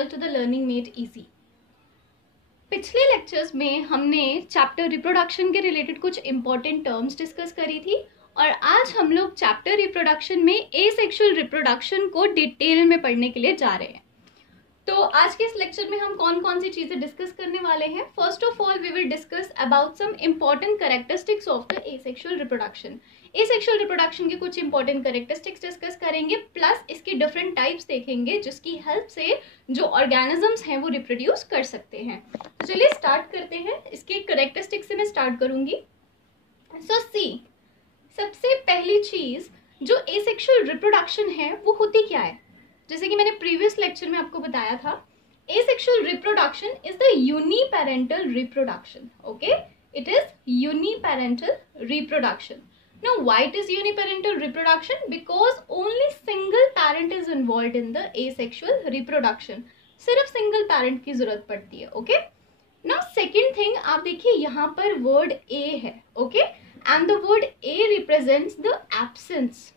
all to the Learning Made Easy। पिछले lectures में हमने चैप्टर रिप्रोडक्शन के रिलेटेड कुछ इंपॉर्टेंट टर्म्स डिस्कस करी थी और आज हम लोग चैप्टर रिप्रोडक्शन में एसेक्सुअल रिप्रोडक्शन को डिटेल में पढ़ने के लिए जा रहे हैं। तो आज के इस लेक्चर में हम कौन कौन सी चीजें डिस्कस करने वाले हैं। First of all we will discuss about some important characteristics of the asexual reproduction. Asexual reproduction के कुछ इंपॉर्टेंट कैरेक्टरिस्टिक्स डिस्कस करेंगे, प्लस इसके डिफरेंट टाइप्स देखेंगे जिसकी हेल्प से जो ऑर्गेनिजम्स हैं वो रिप्रोड्यूस कर सकते हैं। तो चलिए स्टार्ट करते हैं। इसके कैरेक्टरिस्टिक्स से मैं स्टार्ट करूंगी। सो सी, सबसे पहली चीज जो एसेक्सुअल रिप्रोडक्शन है वो होती क्या है। जैसे कि मैंने प्रीवियस लेक्चर में आपको बताया था, asexual reproduction is the uniparental reproduction. Okay, it is uniparental reproduction. Now, why it is uniparental reproduction? Because only single parent is involved in the asexual reproduction. सिर्फ सिंगल पैरेंट की जरूरत पड़ती है। Okay, now second thing, आप देखिए यहाँ पर word A है। Okay, and the word A represents the absence.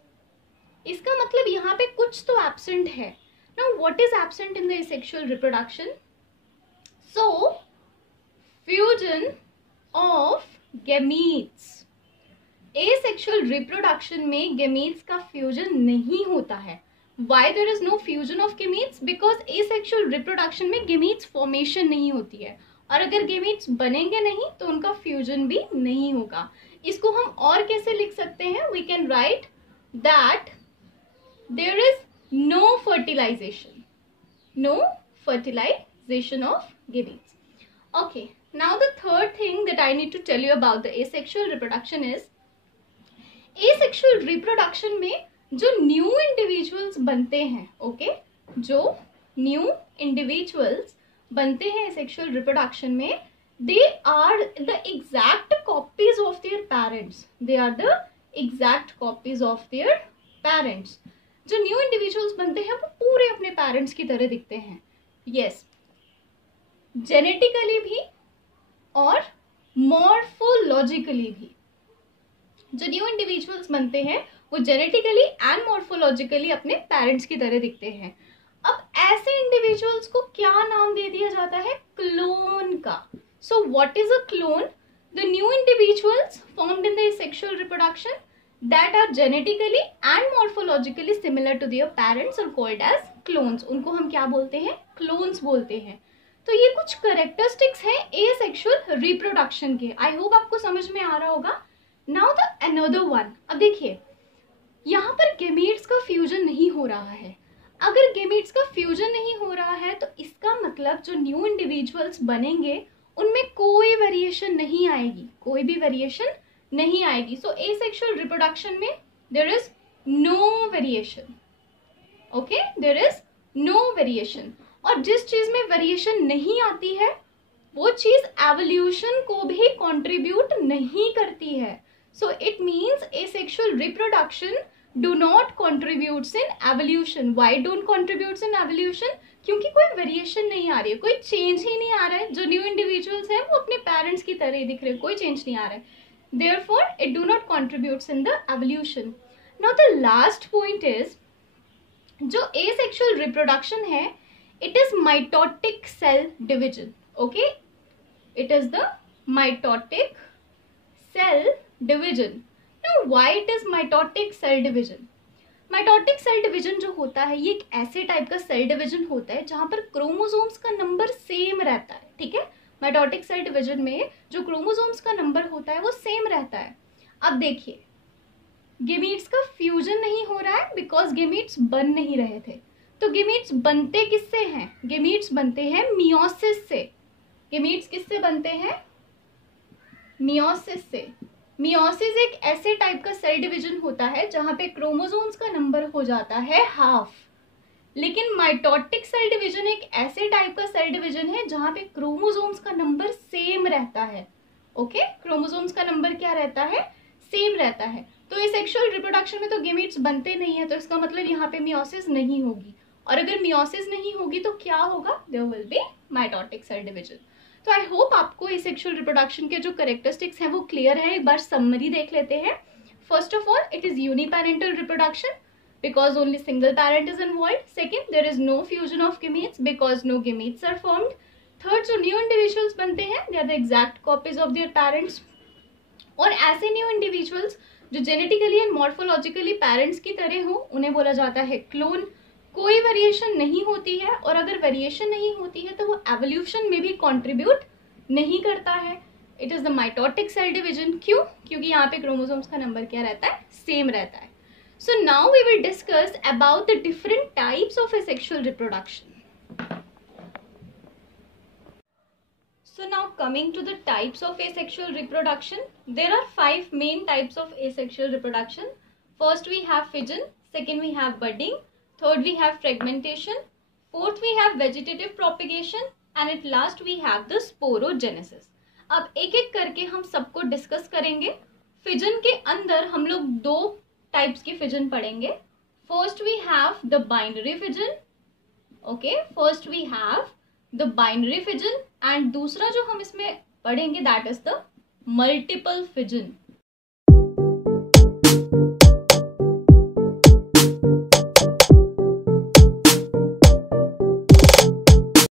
इसका मतलब यहाँ पे कुछ तो एब्सेंट है। Now what is absent in the asexual reproduction? So fusion of gametes. Asexual reproduction में गैमीट्स का फ्यूजन नहीं होता है। Why there is no fusion of gametes? Because asexual reproduction में गैमीट्स फॉर्मेशन नहीं होती है, और अगर गैमीट्स बनेंगे नहीं तो उनका फ्यूजन भी नहीं होगा। इसको हम और कैसे लिख सकते हैं? We can write that there is no fertilization, no fertilization of gametes. Okay, now the third thing that I need to tell you about the asexual reproduction is, asexual reproduction में जो न्यू इंडिविजुअल्स बनते हैं, okay, जो new individuals बनते हैं asexual reproduction में, they are the exact copies of their parents. They are the exact copies of their parents. जो new individuals बनते हैं वो पूरे अपने पेरेंट्स की तरह दिखते हैं। यस, जेनेटिकली भी और मॉर्फोलॉजिकली भी। जो न्यू इंडिविजुअल्स बनते हैं वो जेनेटिकली एंड मॉर्फोलॉजिकली अपने पेरेंट्स की तरह दिखते हैं। अब ऐसे इंडिविजुअल्स को क्या नाम दे दिया जाता है? क्लोन का। So what is a clone? The new individuals formed in the sexual reproduction that are genetically and morphologically similar to their parents are called as clones. उनको हम क्या बोलते हैं? क्लोन्स बोलते हैं। तो ये कुछ कैरेक्टरिस्टिक्स हैं एसेक्सुअल रिप्रोडक्शन के। आई होप आपको समझ में आ रहा होगा। Now the another one. अब देखिए, यहाँ पर गैमीट्स का फ्यूजन नहीं हो रहा है। अगर गैमीट्स का फ्यूजन नहीं हो रहा है तो इसका मतलब जो न्यू इंडिविजुअल्स बनेंगे उनमें कोई वेरिएशन नहीं आएगी, कोई भी वेरिएशन नहीं आएगी। सो एसेक्सुअल रिप्रोडक्शन में there is no variation. Okay, there is no variation. और जिस चीज में वेरिएशन नहीं आती है वो चीज एवोल्यूशन को भी कंट्रीब्यूट नहीं करती है। So it means asexual reproduction do not contributes in evolution. Why don't contributes in evolution? क्योंकि कोई वेरिएशन नहीं आ रही है, कोई चेंज ही नहीं आ रहा है। जो न्यू इंडिविजुअल्स हैं वो अपने पेरेंट्स की तरह ही दिख रहे हैं, कोई चेंज नहीं आ रहा है। Therefore, it do not contributes in the evolution. Now the last point is, जो asexual reproduction है, it is mitotic cell division. Okay, it is the mitotic cell division. Now why it is mitotic cell division? Mitotic cell division जो होता है ये एक ऐसे type का cell division होता है जहां पर क्रोमोसोम्स का नंबर सेम रहता है। ठीक है, माइटोटिक सेल डिवीजन में जो क्रोमोसोम्स का नंबर होता है वो सेम रहता है। अब देखिए, गैमीट्स का फ्यूजन नहीं हो रहा है बिकॉज गैमीट्स बन नहीं रहे थे। तो गैमीट्स बनते किससे हैं? गैमीट्स बनते हैं मियोसिस से। गैमीट्स किससे बनते हैं? मियोसिस से। मियोसिस एक ऐसे टाइप का सेल डिवीजन होता है जहां पे क्रोमोसोम्स का नंबर हो जाता है हाफ। लेकिन माइटोटिक सेल डिवीजन एक ऐसे टाइप का सेल डिवीजन है जहां पे क्रोमोसोम्स का नंबर सेम रहता है। ओके, क्रोमोसोम्स का नंबर क्या रहता है? सेम रहता है। तो इस सेक्सुअल रिप्रोडक्शन में तो गैमीट्स बनते नहीं है, तो इसका मतलब यहाँ पे मियोसिस नहीं होगी। और अगर मियोसिस नहीं होगी तो क्या होगा? There will be mitotic cell division. तो आई होप आपको एसेक्सुअल रिप्रोडक्शन के जो कैरेक्टरिस्टिक्स हैं वो क्लियर है। एक बार समरी देख लेते हैं। First of all, it is uniparental reproduction. because only single parent is involved. Second, there is no fusion of gametes because no gametes are formed. Third, जो new individuals बनते हैं they are the exact copies of their parents. और ऐसे new individuals जो genetically and morphologically parents की तरह हो उन्हें बोला जाता है क्लोन. कोई वेरिएशन नहीं होती है, और अगर वेरिएशन नहीं होती है तो वो एवोल्यूशन में भी कंट्रीब्यूट नहीं करता है. It is the mitotic cell division. क्यों? क्योंकि यहाँ पे क्रोमोसोम्स का नंबर क्या रहता है? सेम रहता है. So now we will discuss about the different types of asexual reproduction. So now coming to the types of asexual reproduction, there are 5 main types of asexual reproduction. First we have fission, second we have budding, third we have fragmentation, fourth we have vegetative propagation, and at last we have the sporogenesis. अब एक एक करके हम सबको discuss करेंगे. Fission के अंदर हम लोग दो टाइप्स की फिजन पढ़ेंगे. First we have the binary fission. Okay, first we have the binary fission, and दूसरा जो हम इसमें पढ़ेंगे that is the multiple fission.